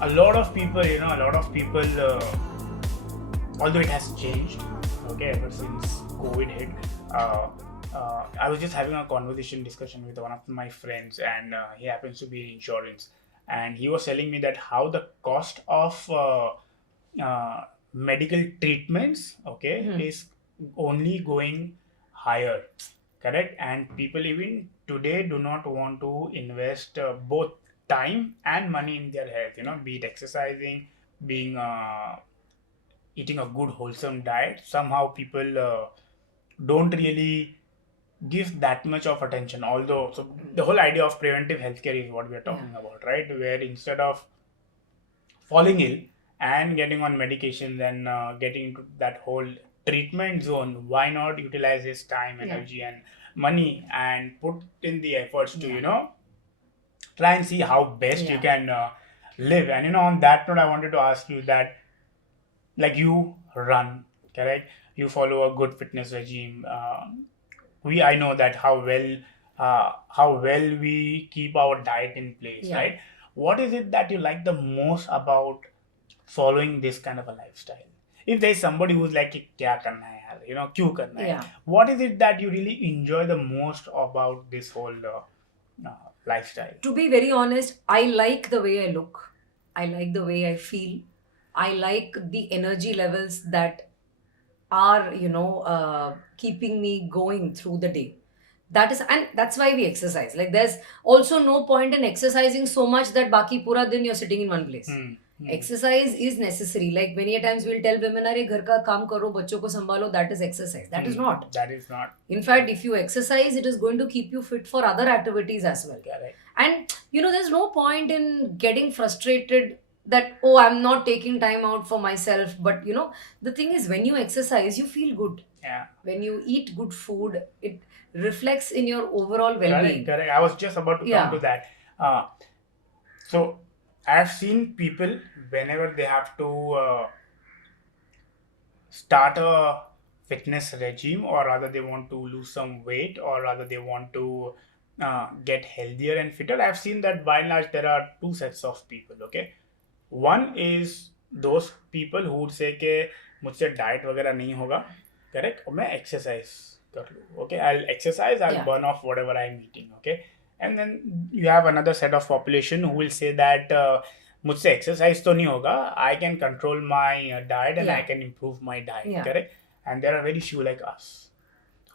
a lot of people, although it has changed, okay, ever since COVID hit. I was just having a discussion with one of my friends, and he happens to be in insurance, and he was telling me that how the cost of medical treatments, okay, is only going higher, correct? And people even today do not want to invest both time and money in their health, be it exercising, being eating a good wholesome diet. Somehow people don't really give that much of attention, although so the whole idea of preventive healthcare is what we are talking about, right? Where instead of falling ill and getting on medications and getting into that whole treatment zone, why not utilize his time, energy, and money and put in the efforts to try and see how best you can live. And on that note, I wanted to ask you that, like, you run, correct? You follow a good fitness regime. I know that how well we keep our diet in place, right? What is it that you like the most about following this kind of a lifestyle? If there's somebody who's like, "कि क्या करना है यार, क्यों करना है?" What is it that you really enjoy the most about this whole lifestyle? To be very honest, I like the way I look. I like the way I feel. I like the energy levels that are, keeping me going through the day. And that's why we exercise. Like, there's also no point in exercising so much that baki pura din you're sitting in one place. Exercise is necessary. Like, many a times we'll tell women, "Arey ghar ka kaam karo, bachcho ko sambhalo," that is exercise. That is not. That is not. In fact, if you exercise, it is going to keep you fit for other activities as well. Correct. And there's no point in getting frustrated that, oh, I'm not taking time out for myself. But the thing is, when you exercise, you feel good. Yeah. When you eat good food, it reflects in your overall well-being. Correct. I was just about to come to that. So I've seen people, whenever they have to start a fitness regime, or rather they want to lose some weight, or rather they want to get healthier and fitter, I've seen that by and large there are two sets of people, okay? One is those people who would say कि मुझसे diet वगैरह नहीं होगा, correct, और मैं exercise कर लूँ, okay, I'll exercise, I'll burn off whatever I'm eating, okay? And then you have another set of population who will say that मुझसे exercise तो नहीं होगा, I can control my diet and I can improve my diet, correct? And there are very few like us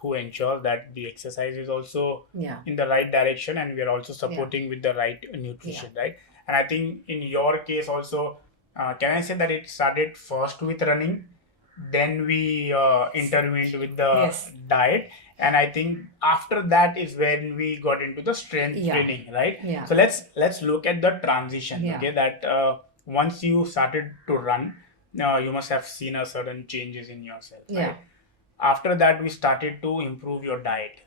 who ensure that the exercise is also in the right direction, and we are also supporting with the right nutrition, right? And I think in your case also, can I say that it started first with running, then we intervened with the diet, and I think after that is when we got into the strength training, right? So let's look at the transition, okay? That once you started to run, you must have seen a certain changes in yourself, right? After that, we started to improve your diet.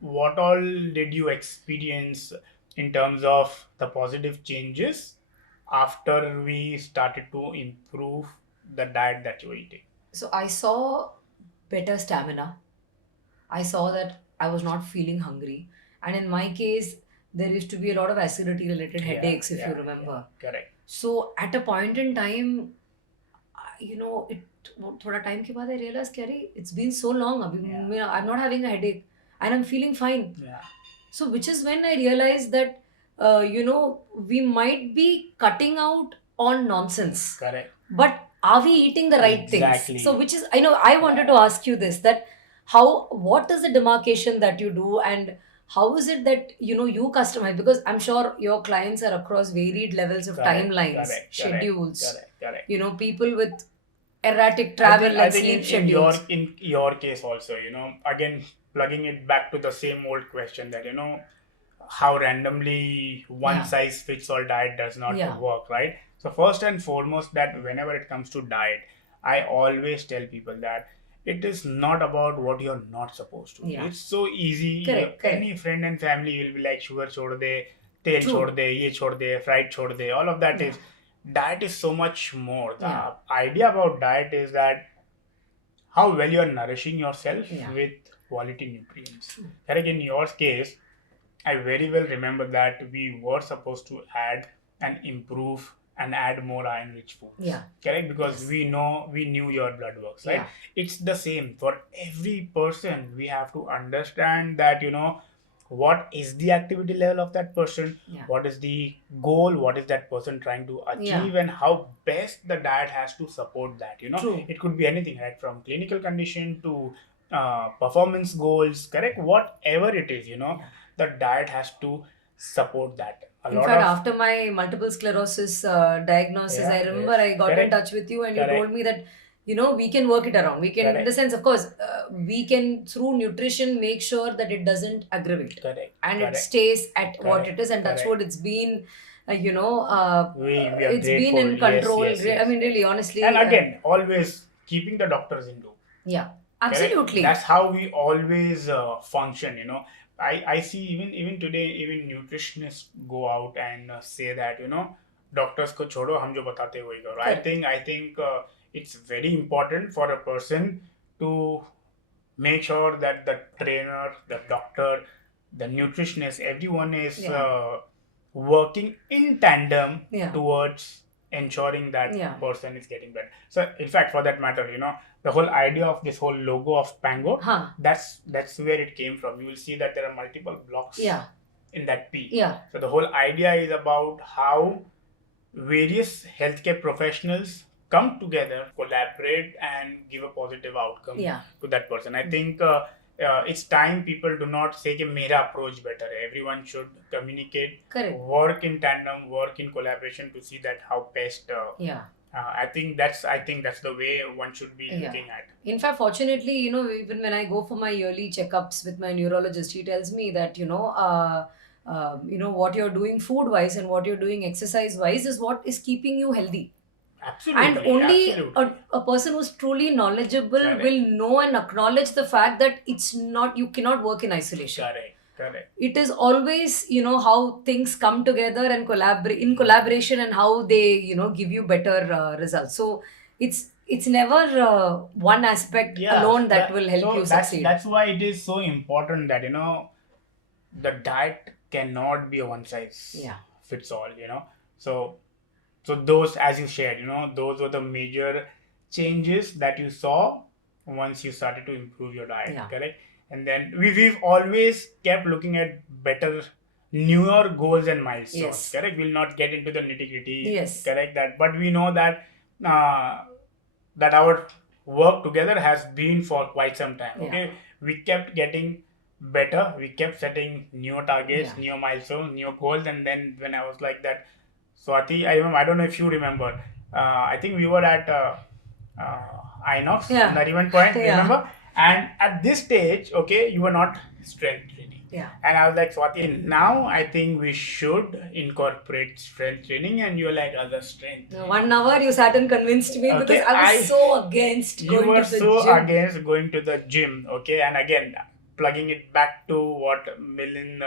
What all did you experience in terms of the positive changes after we started to improve the diet that you were eating? So I saw better stamina. I saw that I was not feeling hungry. And in my case, there used to be a lot of acidity related headaches, if you remember. Correct. So at a point in time, थोड़ा time के बाद I realized कि अरे it's been so long, I'm not having a headache and I'm feeling fine. So which is when I realized that we might be cutting out on nonsense. Correct. But are we eating the right things? So which is, I wanted to ask you this, that what is the demarcation that you do, and how is it that you customize? Because I'm sure your clients are across varied levels of timelines, schedules. Correct. People with erratic travel and sleep schedules. In your case also, again, plugging it back to the same old question that, how randomly one size fits all diet does not work, right? So first and foremost, that whenever it comes to diet, I always tell people that it is not about what you're not supposed to. It's so easy. Correct. Any friend and family will be like, sugar chhod de, tel chhod de, ye chhod de, fried chhod de, all of that is, diet is so much more. The idea about diet is that how well you're nourishing yourself with quality nutrients. Correct. In your case, I very well remember that we were supposed to add and improve and add more iron rich foods. Yeah. Correct? Because Yes. we knew your blood works, right? Yeah. It's the same for every person. We have to understand that, what is the activity level of that person, Yeah. what is the goal, what is that person trying to achieve, Yeah. and how best the diet has to support that. True. It could be anything, right? From clinical condition to performance goals, correct? Whatever it is, Yeah. the diet has to support that. In fact, after my multiple sclerosis diagnosis, I remember I got in touch with you and you told me that, we can work it around. We can, in the sense, of course, we can, through nutrition, make sure that it doesn't aggravate. And it stays at what it is. And that's what it's been, it's been in control. I mean, really, honestly. And again, always keeping the doctors in loop. Yeah, absolutely. That's how we always function. I see even today, even nutritionists go out and say that, doctors ko chodo, hum jo batate hai wahi karo. I think it's very important for a person to make sure that the trainer, the doctor, the nutritionist, everyone is working in tandem towards ensuring that person is getting better. So in fact, for that matter, the whole idea of this whole logo of Pango, that's where it came from. You will see that there are multiple blocks in that P. So the whole idea is about how various healthcare professionals come together, collaborate, and give a positive outcome to that person. I think it's time people do not say that mera approach better. Everyone should communicate, work in tandem, work in collaboration to see that how best. I think that's the way one should be looking at. In fact, fortunately, even when I go for my yearly checkups with my neurologist, he tells me that what you're doing food wise and what you're doing exercise wise is what is keeping you healthy. Absolutely. And only a person who's truly knowledgeable will know and acknowledge the fact that you cannot work in isolation. Correct. It is always, how things come together and in collaboration, and how they, give you better results. So it's never one aspect alone that will help you succeed. That's why it is so important that, the diet cannot be a one size fits all, So those, as you shared, those were the major changes that you saw once you started to improve your diet, correct? And then we've always kept looking at better, newer goals and milestones, correct? We'll not get into the nitty-gritty, correct? But we know that that our work together has been for quite some time, okay? We kept getting better. We kept setting new targets, new milestones, new goals. And then when I was like that, Swati, I don't know if you remember, I think we were at Inox, Nariman Point, remember? And at this stage, okay, you were not strength training. And I was like, Swati, now I think we should incorporate strength training. And you were like, other strength. 1 hour you sat and convinced me, because I was so against going to the gym. You were so against going to the gym, okay? And again, plugging it back to what Milin's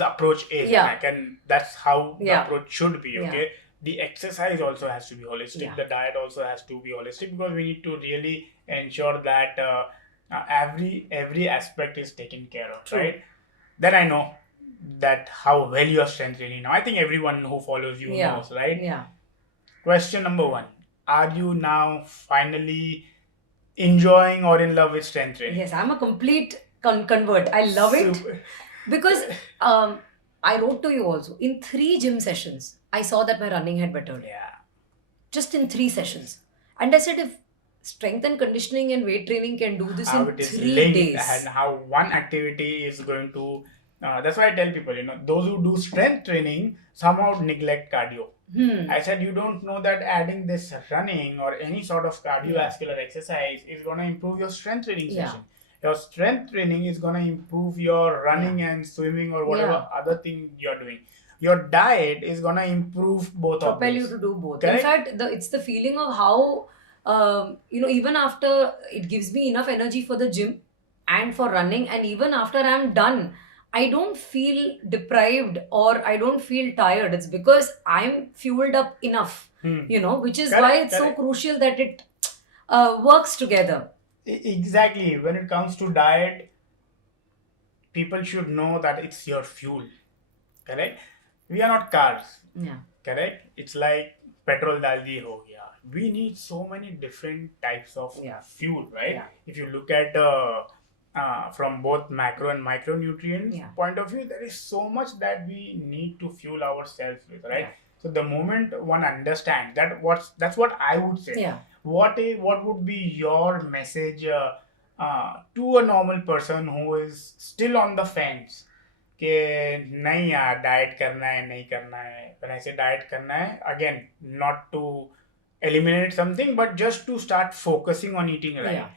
approach is, and that's how the approach should be, okay? The exercise also has to be holistic. The diet also has to be holistic, because we need to really ensure that every aspect is taken care of, right? Then I know that how well you are strength training now. I think everyone who follows you knows, right? Question number 1: are you now finally enjoying or in love with strength training? Yes, I'm a complete convert. I love it. Because I wrote to you also, in 3 gym sessions, I saw that my running had bettered. Just in 3 sessions. And I said, if strength and conditioning and weight training can do this in 3 days. And how one activity is going to... that's why I tell people, those who do strength training somehow neglect cardio. I said, you don't know that adding this running or any sort of cardiovascular exercise is going to improve your strength training session. Your strength training is going to improve your running and swimming or whatever other thing you're doing. Your diet is going to improve both of these. Propel you to do both. Correct? In fact, it's the feeling of how, even after it gives me enough energy for the gym and for running, and even after I'm done, I don't feel deprived or I don't feel tired. It's because I'm fueled up enough, which is why it's so crucial that it works together. Exactly. When it comes to diet, people should know that it's your fuel. Correct? We are not cars. Yeah. Correct? It's like petrol dal diye ho gaya. We need so many different types of Yeah. fuel, right? Yeah. If you look at from both macro and micronutrients Yeah. point of view, there is so much that we need to fuel ourselves with, right? Yeah. So the moment one understands that, that's what I would say. Yeah. What would be your message to a normal person who is still on the fence? कि नहीं यार diet करना है नहीं करना है when I say diet करना है again not to eliminate something but just to start focusing on eating right Yeah.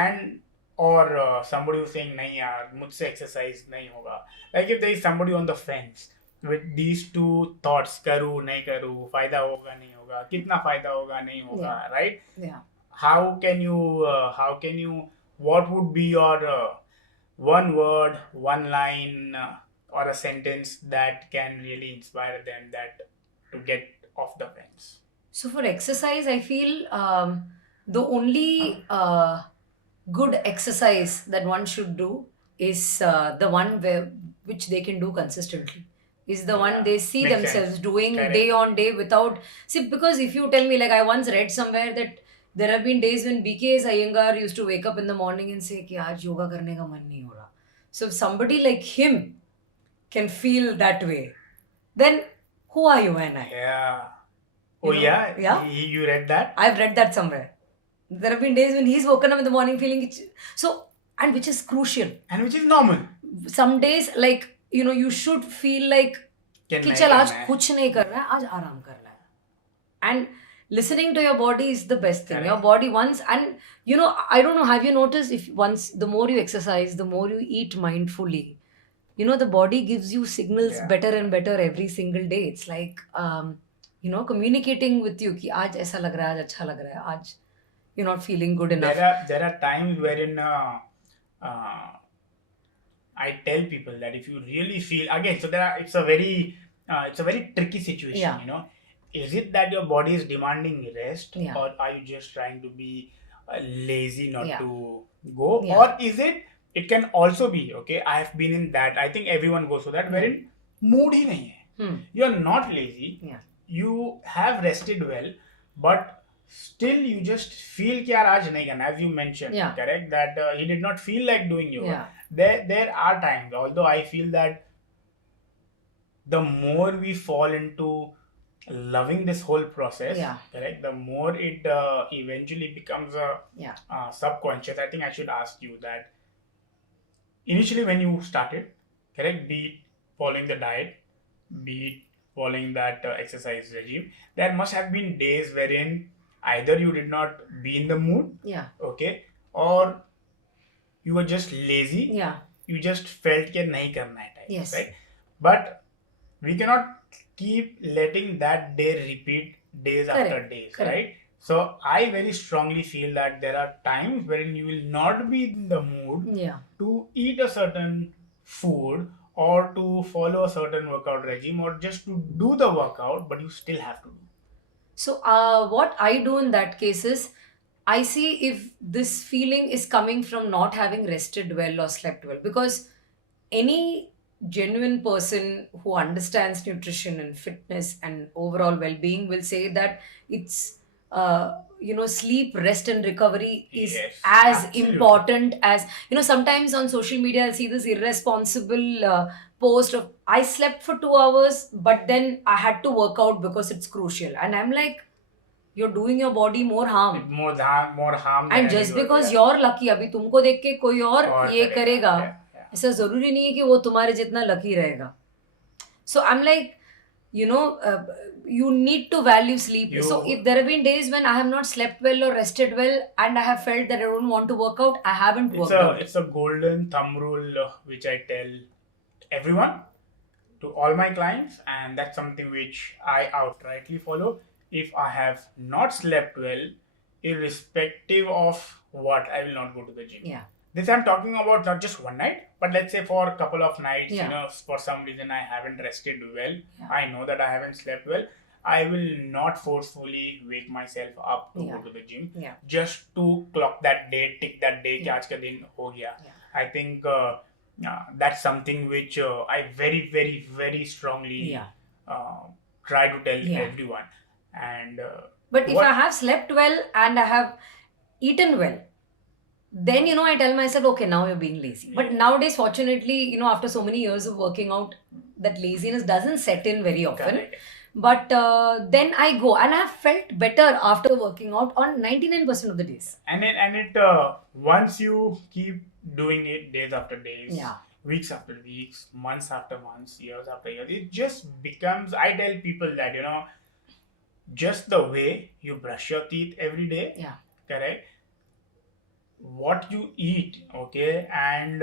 and or somebody who's saying नहीं यार मुझसे exercise नहीं होगा like if there is somebody on the fence with these two thoughts करूँ नहीं करूँ फायदा होगा नहीं होगा कितना फायदा होगा नहीं होगा Yeah. right Yeah. how can you what would be your one word, one line, or a sentence that can really inspire them that to get off the fence. So for exercise, I feel the only good exercise that one should do is the one which they can do consistently. Is the one they see Makes themselves sense. doing Correct. day on day without. See, because if you tell me, like I once read somewhere that there have been days when BKS Iyengar used to wake up in the morning and say कि आज योगा करने का मन नहीं हो रहा. So if somebody like him can feel that way, then who are you and I? Yeah. You Oh know? yeah. Yeah. You read that? I've read that somewhere. There have been days when he's woken up in the morning feeling it. So, and which is crucial. And which is normal. Some days, like, you know, you should feel like कि कि नहीं चल आज करना है. कुछ नहीं कर रहा है, आज आराम कर रहा है. And listening to your body is the best thing. Correct. Your body once, and you know, I don't know, have you noticed if once the more you exercise, the more you eat mindfully, you know, the body gives you signals Yeah. better and better every single day. It's like you know, communicating with you कि आज ऐसा लग रहा है, आज अच्छा लग रहा है, आज you're not feeling good enough. There are times wherein I tell people that if you really feel again, so it's a very tricky situation. Yeah. You know, is it that your body is demanding rest, Yeah. or are you just trying to be lazy not Yeah. to go, Yeah. or is it? It can also be okay. I have been in that. I think everyone goes through that. Wherein mood ही नहीं है. You're not lazy. Yeah. You have rested well, but still you just feel कि यार आज नहीं करना. As you mentioned, Yeah. correct, that he did not feel like doing yoga. Yeah. There are times, although I feel that the more we fall into loving this whole process, Yeah. correct, the more it eventually becomes a Yeah. subconscious. I think I should ask you that initially when you started, correct, be it following the diet, be it following that exercise regime, there must have been days wherein either you did not be in the mood, Yeah. okay, or you were just lazy, Yeah. you just felt कि नहीं करना है type, Yes. right? But we cannot keep letting that day repeat days Correct. after days, Correct. right? So I very strongly feel that there are times wherein you will not be in the mood Yeah. to eat a certain food or to follow a certain workout regime or just to do the workout, but you still have to do. So, what I do in that case is I see if this feeling is coming from not having rested well or slept well. Because any genuine person who understands nutrition and fitness and overall well being will say that it's, you know, sleep, rest, and recovery is Yes, as absolutely. important as, you know, sometimes on social media I'll see this irresponsible post of I slept for 2 hours, but then I had to work out because it's crucial. And I'm like, you're doing your body more harm. More harm than And just any good, because yeah. you're lucky, अभी तुमको देख के कोई और और ये करेगा, करेगा, yeah. ऐसा जरूरी नहीं है कि वो तुम्हारे जितना लकी रहेगा. So I'm like, you know, you need to value sleep. So if there have been days when I have not slept well or rested well and I have felt that I don't want to work out, I haven't worked out. It's a golden thumb rule which I tell everyone, to all my clients, and that's something which I outrightly follow. If I have not slept well, irrespective of what, I will not go to the gym. Yeah. This I'm talking about not just one night, but let's say for a couple of nights, Yeah. you know, for some reason I haven't rested well. Yeah. I know that I haven't slept well. I will not forcefully wake myself up to Yeah. go to the gym. Yeah. Just to clock that day, tick that day, कि Yeah. आज का दिन हो गया. Yeah. I think That's something which I very, very, very strongly Yeah. uh, try to tell Yeah. everyone. And But if I what have slept well and I have eaten well, then I tell myself, okay, now you're being lazy. But Yeah. nowadays, fortunately, after so many years of working out, that laziness doesn't set in very often. Correct. But then I go, and I have felt better after working out on 99% of the days. And it once you keep doing it days after days, Yeah. weeks after weeks, months after months, years after years, it just becomes. I tell people that just the way you brush your teeth every day, Yeah. correct, what you eat, okay, and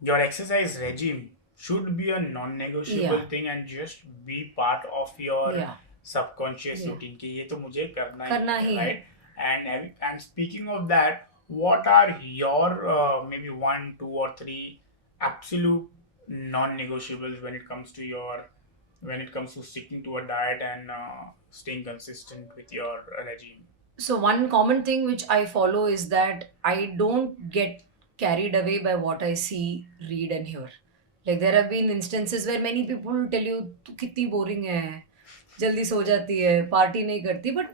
your exercise regime should be a non-negotiable Yeah. thing and just be part of your Yeah. subconscious Yeah. routine कि ये तो मुझे करना ही करना है, ही है. right? And speaking of that, what are your maybe one, two, or three absolute non-negotiables when it comes to sticking to a diet and staying consistent with your regime? So one common thing which I follow is that I don't get carried away by what I see, read, and hear. Like there have been instances where many people tell you, "तू कितनी boring है, जल्दी सो जाती है, party नहीं करती," but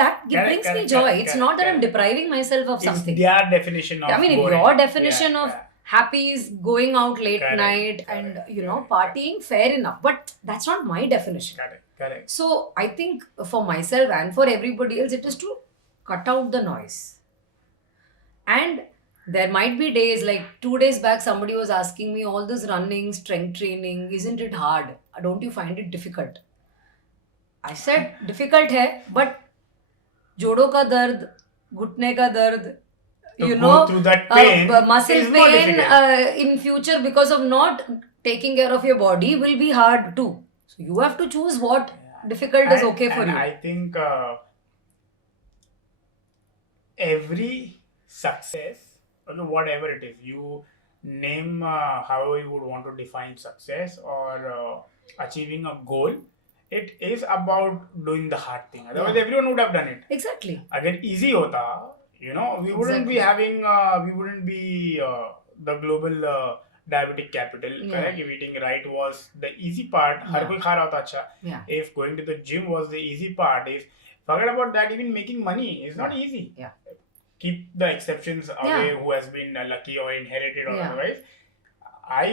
that Correct, brings me correct, joy. correct, It's correct, not that I'm correct. depriving myself of It's something. their definition I of mean, if boring. your definition Yeah, of yeah. happy is going out late Correct, night correct, and correct, partying, fair enough. But that's not my definition. Correct, correct. So I think for myself and for everybody else, it is to cut out the noise. And there might be days like 2 days back, somebody was asking me, all this running, strength training, isn't it hard? Don't you find it difficult? I said, difficult hai, but जोड़ों का दर्द, घुटने का दर्द, To go through that pain muscle is not pain difficult. in future because of not taking care of your body will be hard too. So you have to choose what difficult is okay for And you. I think every success, whatever it is, you name however you would want to define success or achieving a goal, it is about doing the hard thing. Otherwise, Yeah. everyone would have done it. Exactly. Agar easy hota, we wouldn't be Exactly. having, we wouldn't be the global diabetic capital. Yeah. Correct? If eating right was the easy part, har Yeah. koi kha raha hota acha. Yeah. If going to the gym was the easy part, if forget about that, even making money is not easy. Yeah. Keep the exceptions away, Yeah. who has been lucky or inherited or Yeah. otherwise. I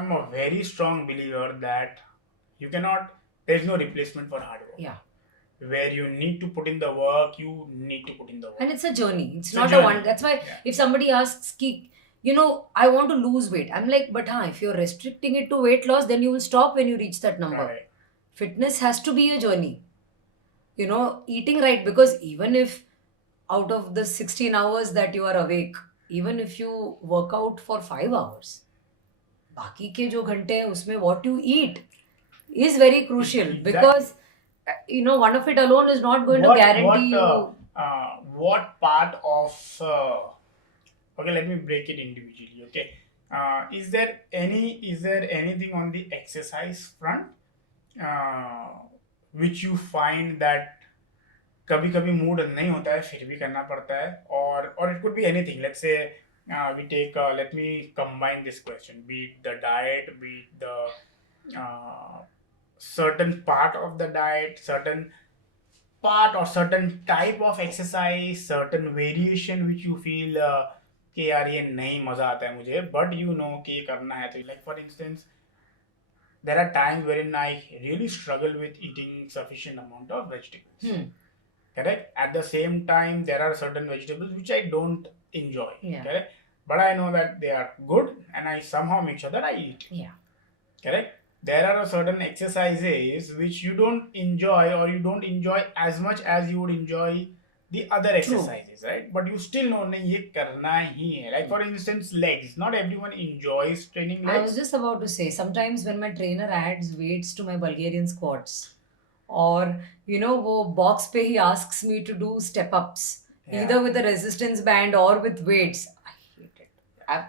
am a very strong believer that there's no replacement for hard work. Yeah. Where you need to put in the work, you need to put in the work. And it's a journey. It's It's not a a journey. one. That's why Yeah. if somebody asks, ki, I want to lose weight. I'm like, but if you're restricting it to weight loss, then you will stop when you reach that number. Correct. Fitness has to be a journey. Eating right, because even if out of the 16 hours that you are awake, even if you work out for 5 hours, बाकी के जो घंटे हैं उसमें what you eat is very crucial. Exactly. Because one of it alone is not going to guarantee you. What part of okay, let me break it individually. Okay, is there anything on the exercise front which you find that कभी कभी mood नहीं होता है फिर भी करना पड़ता है, or it could be anything. Let's say we take let me combine this question, be it the diet, be it the certain part of the diet, certain part or certain type of exercise, certain variation which you feel कि यार ये नहीं मजा आता है मुझे, but कि ये करना है. तो like for instance, there are times wherein I really struggle with eating sufficient amount of vegetables. Correct? At the same time, there are certain vegetables which I don't enjoy. Yeah. Correct? But I know that they are good and I somehow make sure that I eat. Yeah. Correct? There are certain exercises which you don't enjoy or you don't enjoy as much as you would enjoy the other exercises, right? But you still know nahi ye karna hi hai. Like for instance, legs. Not everyone enjoys training legs. I was just about to say, sometimes when my trainer adds weights to my Bulgarian squats, or वो box पे he asks me to do step ups, either with a resistance band or with weights, I hate it.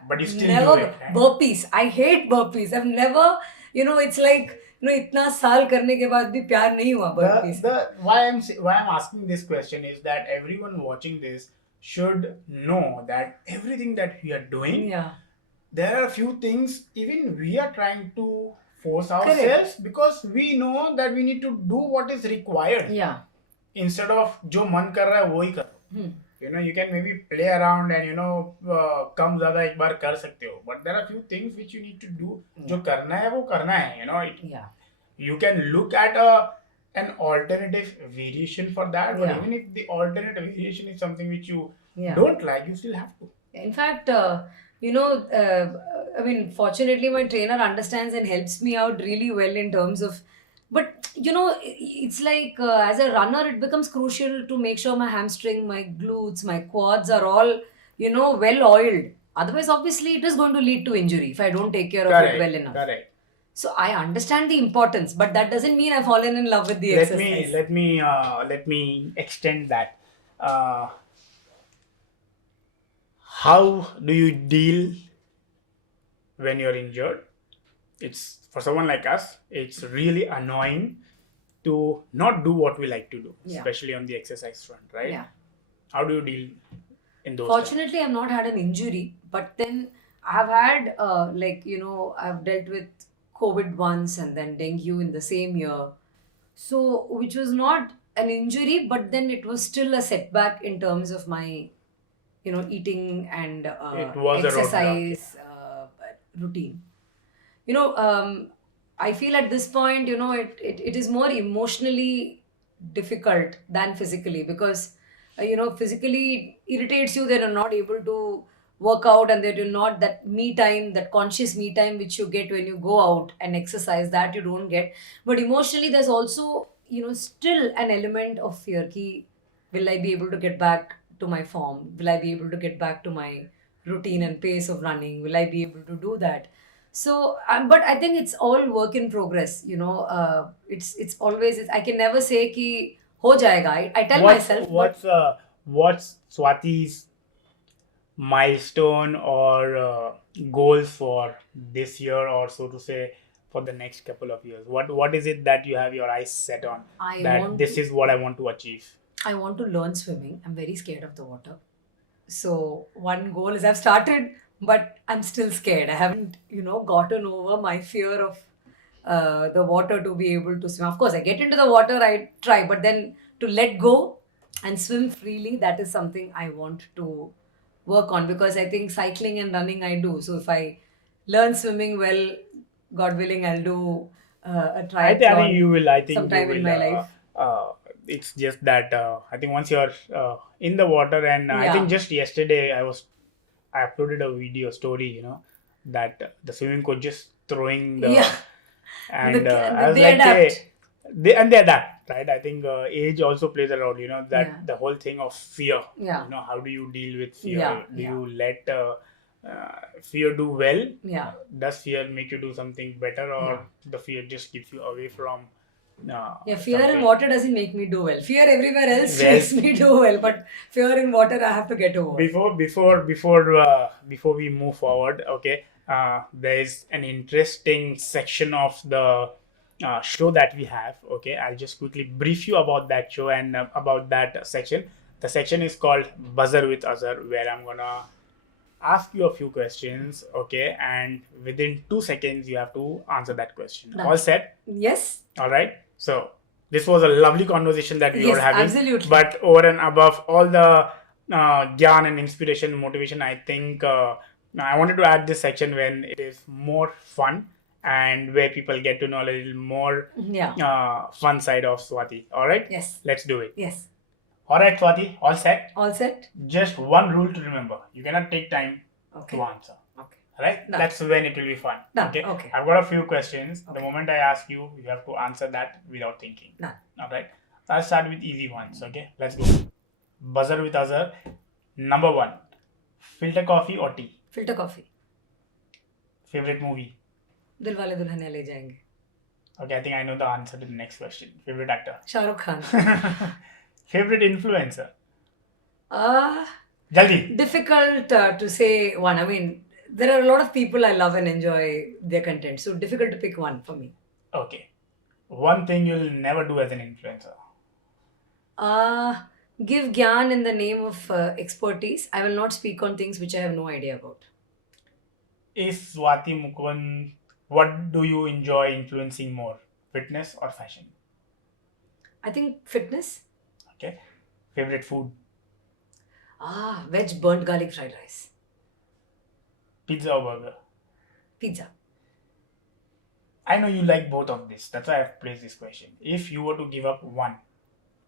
But you still never do it, right? burpees. I hate burpees. I've never, it's like इतना साल करने के बाद भी प्यार नहीं हुआ burpees. Why I'm asking this question is that everyone watching this should know that everything that we are doing, there are a few things even we are trying to force Correct. ourselves because we know that we need to do what is required Yeah. instead of जो मन कर रहा है वो ही करो. You know, you can maybe play around and कम ज्यादा एक बार कर सकते हो, but there are few things which you need to do. जो करना है वो करना है, Yeah. you can look at an alternative variation for that, but Yeah. even if the alternate variation is something which you Yeah. don't like, you still have to. In fact, I mean, fortunately, my trainer understands and helps me out really well in terms of. But it's like as a runner, it becomes crucial to make sure my hamstring, my glutes, my quads are all well oiled. Otherwise, obviously, it is going to lead to injury if I don't take care of it Correct, well enough. correct. So I understand the importance, but that doesn't mean I've fallen in love with the exercise. Let me extend that. How do you deal when you're injured? It's for someone like us, it's really annoying to not do what we like to do, Yeah. especially on the exercise front, right? Yeah. How do you deal in those times? Fortunately, I've not had an injury, but then I've had, I've dealt with COVID once and then dengue in the same year. So, which was not an injury, but then it was still a setback in terms of my, eating and It was a roadblock. exercise routine. I feel at this point, it is more emotionally difficult than physically because, physically it irritates you that you're not able to work out and that you're not that me time, that conscious me time which you get when you go out and exercise, that you don't get. But emotionally, there's also, still an element of fear. Ki, will I be able to get back to my form? Will I be able to get back to my routine and pace of running? Will I be able to do that? So, but I think it's all work in progress. It's always. I can never say ki ho jayega. I tell myself. What's Swati's milestone or goals for this year, or so to say for the next couple of years? What is it that you have your eyes set on? This is what I want to achieve. I want to learn swimming. I'm very scared of the water. So one goal is I've started, but I'm still scared. I haven't, gotten over my fear of the water to be able to swim. Of course, I get into the water, I try, but then to let go and swim freely, that is something I want to work on because I think cycling and running I do. So if I learn swimming well, God willing, I'll do a I triathlon think you will. I think sometime you will. in my life. It's just that I think once you're in the water, and I Yeah. think just yesterday I uploaded a video story, that the swimming coach just throwing the Yeah. and The- I was they like, adapt. they adapt, right? I think age also plays a role, that Yeah. the whole thing of fear. Yeah. How do you deal with fear? Yeah, Do yeah. you let fear do well? Yeah. Does fear make you do something better, or Yeah. the fear just keeps you away from? Yeah, fear in something? water doesn't make me do well. Fear everywhere else Well- makes me do well, but fear in water I have to get over. Before we move forward, okay, there is an interesting section of the show that we have. Okay, I'll just quickly brief you about that show and about that section. The section is called Buzzer with Azhar, where I'm gonna ask you a few questions, okay, and within 2 seconds you have to answer that question. Done. All set? Yes. All right. So this was a lovely conversation that we Yes, were having. absolutely. But over and above all the gyan and inspiration, motivation, I think I wanted to add this section when it is more fun and where people get to know a little more Yeah. fun side of Swati. All right. Yes. Let's do it. Yes. All right, Swati. All set. All set? Just one rule to remember: you cannot take time Okay. to answer. Okay. Right? Done. That's when it will be fun. Done. Okay. Okay. I've got a few questions. The Okay. moment I ask you, you have to answer that without thinking. Done. All right. I'll start with easy ones. Okay. Let's go. Buzzer with Azhar. Number one: filter coffee or tea? Filter coffee. Favorite movie? Dilwale Dulhaniya Le Jayenge. Okay, I think I know the answer to the next question. Favorite actor? Shah Rukh Khan. Favorite influencer? Uh, Jaldi. difficult to say one. I mean, there are a lot of people I love and enjoy their content. So difficult to pick one for me. Okay. One thing you'll never do as an influencer. Give gyan in the name of expertise. I will not speak on things which I have no idea about. Is Swati Mukund, what do you enjoy influencing more, fitness or fashion? I think fitness. Okay. Favorite food, Veg burnt garlic fried rice. pizza or burger? Pizza. I know you like both of this. That's why I've placed this question. If you were to give up one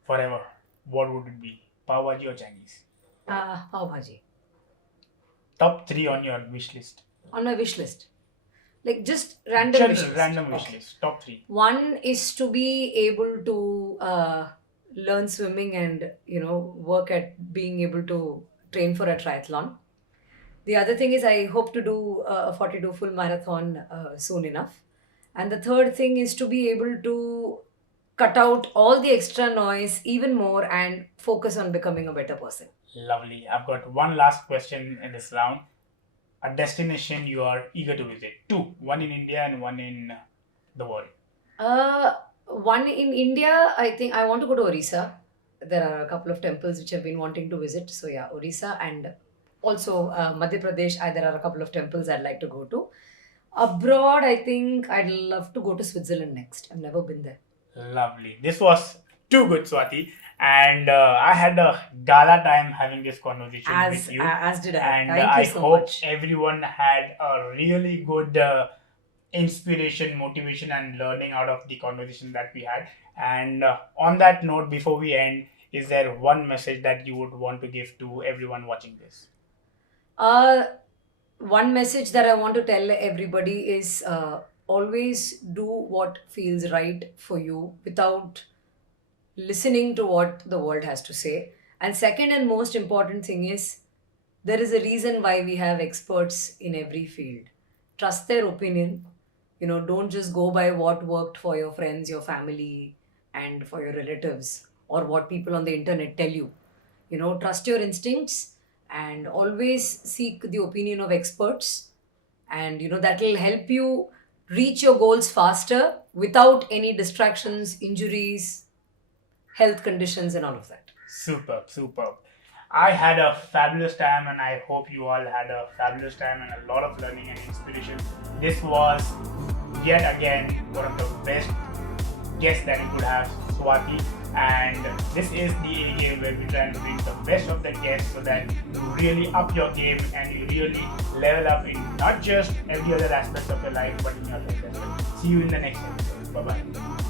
forever, what would it be? Pav Bhaji or Chinese? Pav bhaji. Top three on your wish list. On my wish list. Like just random wish General list. random wish Okay. list. Top three. One is to be able to learn swimming and work at being able to train for a triathlon. The other thing is I hope to do a 42 full marathon soon enough. And the third thing is to be able to cut out all the extra noise even more and focus on becoming a better person. Lovely. I've got one last question in this round. A destination you are eager to visit. Two. One in India and one in the world. One in India, I think I want to go to Orissa. There are a couple of temples which I've been wanting to visit. So yeah, Orissa and also Madhya Pradesh. There are a couple of temples I'd like to go to. Abroad, I think I'd love to go to Switzerland next. I've never been there. Lovely. This was too good, Swati. And I had a gala time having this conversation with you. As did I. And Thank I you so hope much. everyone had a really good inspiration, motivation, and learning out of the conversation that we had. And on that note, before we end, is there one message that you would want to give to everyone watching this? Uh, One message that I want to tell everybody is always do what feels right for you without listening to what the world has to say. And second and most important thing is there is a reason why we have experts in every field. Trust their opinion. Don't just go by what worked for your friends, your family, and for your relatives, or what people on the internet tell you. Trust your instincts and always seek the opinion of experts. And, that will help you reach your goals faster without any distractions, injuries, health conditions, and all of that. Superb, superb. I had a fabulous time, and I hope you all had a fabulous time and a lot of learning and inspiration. This was yet again one of the best guests that you could have, Swati. And this is the A game where we try and bring the best of the guests so that you really up your game and you really level up in not just every other aspect of your life but in your life as well. See you in the next episode. Bye bye.